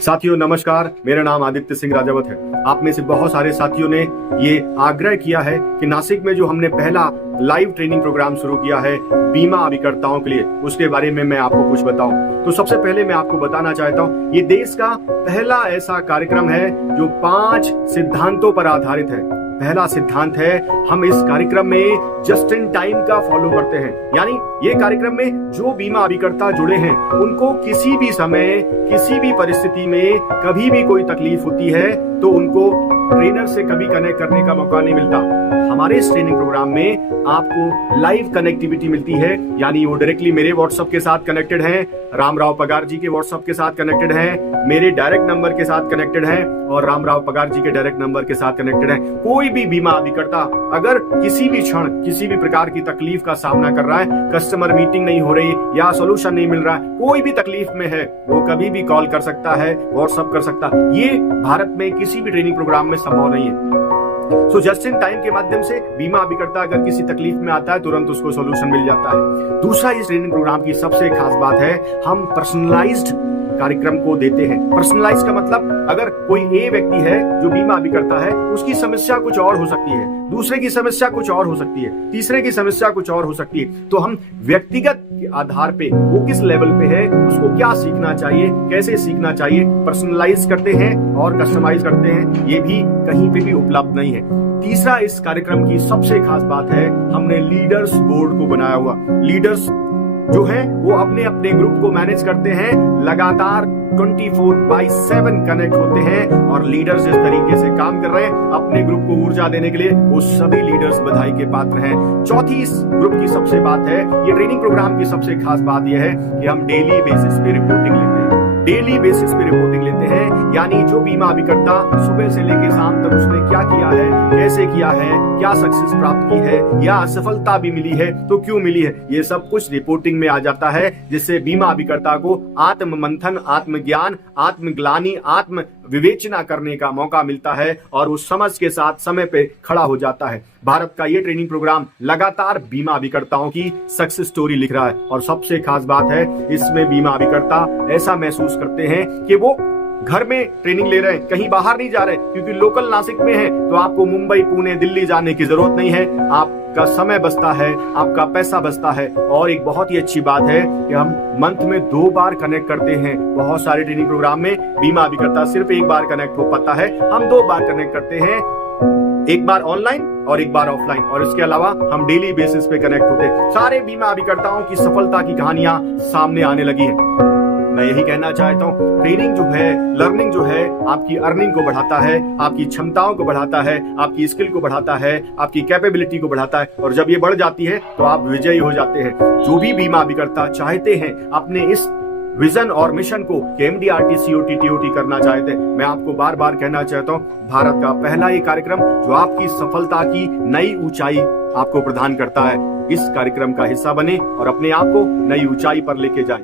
साथियों नमस्कार, मेरा नाम आदित्य सिंह राजावत है। आप में से बहुत सारे साथियों ने ये आग्रह किया है कि नासिक में जो हमने पहला लाइव ट्रेनिंग प्रोग्राम शुरू किया है बीमा अभिकर्ताओं के लिए, उसके बारे में मैं आपको कुछ बताऊं। तो सबसे पहले मैं आपको बताना चाहता हूं, ये देश का पहला ऐसा कार्यक्रम है जो 5 सिद्धांतों पर आधारित है। पहला सिद्धांत है, हम इस कार्यक्रम में जस्ट इन टाइम का फॉलो करते हैं। यानी ये कार्यक्रम में जो बीमा अभिकर्ता जुड़े हैं उनको किसी भी समय, किसी भी परिस्थिति में कभी भी कोई तकलीफ होती है तो उनको ट्रेनर से कभी कनेक्ट करने का मौका नहीं मिलता। हमारे इस ट्रेनिंग प्रोग्राम में आपको लाइव कनेक्टिविटी मिलती है, यानी वो डायरेक्टली मेरे व्हाट्सएप के साथ कनेक्टेड हैं, रामराव पगार जी के व्हाट्सएप के साथ कनेक्टेड हैं, मेरे डायरेक्ट नंबर के साथ कनेक्टेड हैं और रामराव पगार जी के डायरेक्ट नंबर के साथ कनेक्टेड हैं। कोई भी बीमा अभिकर्ता अगर किसी भी क्षण किसी भी प्रकार की तकलीफ का सामना कर रहा है, कस्टमर मीटिंग नहीं हो रही या सोल्यूशन नहीं मिल रहा है, कोई भी तकलीफ में है, वो कभी भी कॉल कर सकता है, व्हाट्सएप कर सकता है। ये भारत में किसी भी ट्रेनिंग प्रोग्राम में संभव नहीं है। सो जस्ट इन टाइम के माध्यम से बीमा अभिकर्ता अगर किसी तकलीफ में आता है तुरंत उसको सॉल्यूशन मिल जाता है। दूसरा, इस ट्रेनिंग प्रोग्राम की सबसे खास बात है, हम पर्सनलाइज्ड कार्यक्रम को देते हैं। पर्सनलाइज का मतलब, अगर कोई ए व्यक्ति है जो बीमा अभिकर्ता है, उसकी समस्या कुछ और हो सकती है, दूसरे की समस्या कुछ और हो सकती है, तीसरे की समस्या कुछ और हो सकती है। तो हम व्यक्तिगत के आधार पे वो किस लेवल पे है, उसको क्या सीखना चाहिए, कैसे सीखना चाहिए, पर्सनलाइज करते हैं और कस्टमाइज करते हैं। ये भी कहीं पे भी उपलब्ध नहीं है। तीसरा, इस कार्यक्रम की सबसे खास बात है, हमने लीडर्स बोर्ड को बनाया हुआ। लीडर्स जो है वो अपने अपने ग्रुप को मैनेज करते हैं, लगातार 24/7 कनेक्ट होते हैं और लीडर्स जिस तरीके से काम कर रहे हैं अपने ग्रुप को ऊर्जा देने के लिए, वो सभी लीडर्स बधाई के पात्र हैं। चौथी, इस ग्रुप की सबसे बात है, ये ट्रेनिंग प्रोग्राम की सबसे खास बात यह है कि हम डेली बेसिस पे रिपोर्टिंग लेते हैं। डेली बेसिस पे रिपोर्टिंग लेते हैं, यानी जो बीमा अभिकर्ता सुबह से लेकर शाम तक उसने क्या किया है, कैसे किया है, क्या सक्सेस प्राप्त की है या असफलता भी मिली है तो क्यों मिली है, ये सब कुछ रिपोर्टिंग में आ जाता है, जिससे बीमा अभिकर्ता को आत्म मंथन, आत्मज्ञान, आत्मग्लानि, आत्म विवेचना करने का मौका मिलता है और उस समझ के साथ समय पे खड़ा हो जाता है। भारत का ये ट्रेनिंग प्रोग्राम लगातार बीमा अभिकर्ताओं की सक्सेस स्टोरी लिख रहा है और सबसे खास बात है, इसमें बीमा अभिकर्ता ऐसा महसूस करते हैं कि वो घर में ट्रेनिंग ले रहे हैं, कहीं बाहर नहीं जा रहे, क्योंकि लोकल नासिक में है तो आपको मुंबई, पुणे, दिल्ली जाने की जरूरत नहीं है। आपका समय बचता है, आपका पैसा बचता है। और एक बहुत ही अच्छी बात है कि हम मंथ में 2 बार कनेक्ट करते हैं। बहुत सारे ट्रेनिंग प्रोग्राम में बीमा अभिकर्ता सिर्फ 1 बार कनेक्ट हो पाता है, हम 2 बार कनेक्ट करते हैं, 1 बार ऑनलाइन और 1 बार ऑफलाइन, और इसके अलावा हम डेली बेसिस पे कनेक्ट होते हैं। सारे बीमा अभिकर्ताओं की सफलता की कहानियां सामने आने लगी है। मैं यही कहना चाहता हूँ, ट्रेनिंग जो है, लर्निंग जो है, आपकी अर्निंग को बढ़ाता है, आपकी क्षमताओं को बढ़ाता है, आपकी स्किल को बढ़ाता है, आपकी कैपेबिलिटी को बढ़ाता है, और जब ये बढ़ जाती है तो आप विजयी हो जाते हैं। जो भी बीमा अभिकर्ता चाहते हैं अपने इस विजन और मिशन को MDRT COT TOT करना चाहते हैं, मैं आपको बार बार कहना चाहता हूँ, भारत का पहला ये कार्यक्रम जो आपकी सफलता की नई ऊंचाई आपको प्रदान करता है, इस कार्यक्रम का हिस्सा बने और अपने आप को नई ऊंचाई पर लेके जाएं।